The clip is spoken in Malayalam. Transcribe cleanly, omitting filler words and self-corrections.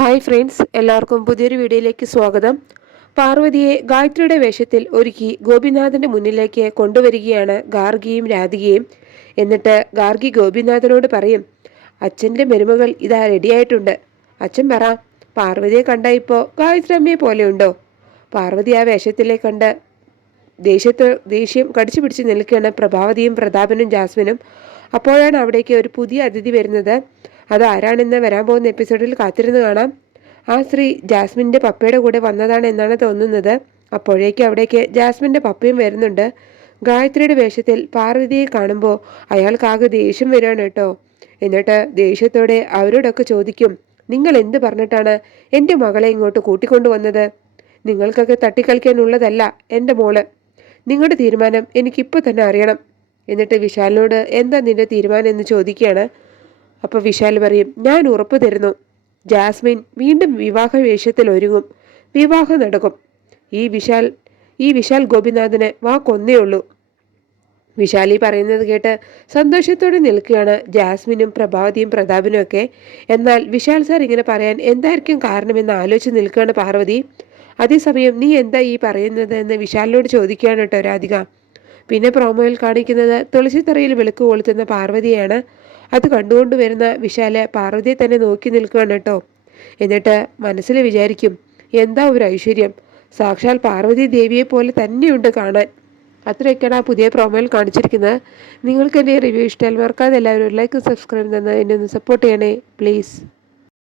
ഹായ് ഫ്രണ്ട്സ്, എല്ലാവർക്കും പുതിയൊരു വീഡിയോയിലേക്ക് സ്വാഗതം. പാർവതിയെ ഗായത്രിയുടെ വേഷത്തിൽ ഒരുക്കി ഗോപിനാഥന്റെ മുന്നിലേക്ക് കൊണ്ടുവരികയാണ് ഗാർഗിയും രാധികയും. എന്നിട്ട് ഗാർഗി ഗോപിനാഥനോട് പറയും, അച്ഛൻ്റെ മരുമകൾ ഇതാ റെഡിയായിട്ടുണ്ട്. അച്ഛൻ പറ, പാർവതിയെ കണ്ട ഇപ്പോൾ ഗായത്രി അമ്മയെ പോലെയുണ്ടോ? പാർവതി ആ വേഷത്തിലെ കണ്ട് ദേഷ്യം കടിച്ചു പിടിച്ച് നിൽക്കുകയാണ് പ്രഭാവതിയും പ്രതാപനും ജാസ്മിനും. അപ്പോഴാണ് അവിടേക്ക് ഒരു പുതിയ അതിഥി വരുന്നത്. അത് ആരാണെന്ന് വരാൻ പോകുന്ന എപ്പിസോഡിൽ കാത്തിരുന്ന് കാണാം. ആ സ്ത്രീ ജാസ്മിൻ്റെ പപ്പയുടെ കൂടെ വന്നതാണ് എന്നാണ് തോന്നുന്നത്. അപ്പോഴേക്കും അവിടേക്ക് ജാസ്മിൻ്റെ പപ്പയും വരുന്നുണ്ട്. ഗായത്രിയുടെ വേഷത്തിൽ പാർവതിയെ കാണുമ്പോൾ അയാൾക്കാകെ ദേഷ്യം വരികയാണ് കേട്ടോ. എന്നിട്ട് ദേഷ്യത്തോടെ അവരോടൊക്കെ ചോദിക്കും, നിങ്ങൾ എന്ത് പറഞ്ഞിട്ടാണ് എൻ്റെ മകളെ ഇങ്ങോട്ട് കൂട്ടിക്കൊണ്ടുവന്നത്? നിങ്ങൾക്കൊക്കെ തട്ടിക്കളിക്കാനുള്ളതല്ല എൻ്റെ മോള്. നിങ്ങളുടെ തീരുമാനം എനിക്കിപ്പോൾ തന്നെ അറിയണം. എന്നിട്ട് വിശാലിനോട് എന്താ നിന്റെ തീരുമാനം എന്ന് ചോദിക്കുകയാണ്. അപ്പോൾ വിശാൽ പറയും, ഞാൻ ഉറപ്പ് തരുന്നു, ജാസ്മിൻ വീണ്ടും വിവാഹ വേഷത്തിൽ ഒരുങ്ങും, വിവാഹം നടക്കും. ഈ വിശാൽ ഗോപിനാഥന് വാക്കൊന്നേ ഉള്ളൂ. വിശാലി പറയുന്നത് കേട്ട് സന്തോഷത്തോടെ നിൽക്കുകയാണ് ജാസ്മിനും പ്രഭാവതിയും പ്രതാപനും ഒക്കെ. എന്നാൽ വിശാൽ സാർ ഇങ്ങനെ പറയാൻ എന്തായിരിക്കും കാരണമെന്ന് ആലോചിച്ച് നിൽക്കുകയാണ് പാർവതി. അതേസമയം നീ എന്താ ഈ പറയുന്നത് എന്ന് വിശാലിനോട് ചോദിക്കുകയാണ് കേട്ടോ രാധിക. പിന്നെ പ്രോമോയിൽ കാണിക്കുന്നത് തുളസിത്തറയിൽ വിളക്ക് കൊളുത്തുന്ന പാർവതിയാണ്. അത് കണ്ടുകൊണ്ട് വരുന്ന വിശാല് പാർവതിയെ തന്നെ നോക്കി നിൽക്കുകയാണ് കേട്ടോ. എന്നിട്ട് മനസ്സിൽ വിചാരിക്കും, എന്താ ഒരു ഐശ്വര്യം, സാക്ഷാൽ പാർവതി ദേവിയെ പോലെ തന്നെയുണ്ട് കാണാൻ. അത്രയൊക്കെയാണ് ആ പുതിയ പ്രോമോയിൽ കാണിച്ചിരിക്കുന്നത്. നിങ്ങൾക്ക് എൻ്റെ റിവ്യൂ ഇഷ്ടമായാൽ മറക്കാതെ എല്ലാവരും ലൈക്ക് സബ്സ്ക്രൈബ് തന്ന് എന്നെ ഒന്ന് സപ്പോർട്ട് ചെയ്യണേ പ്ലീസ്.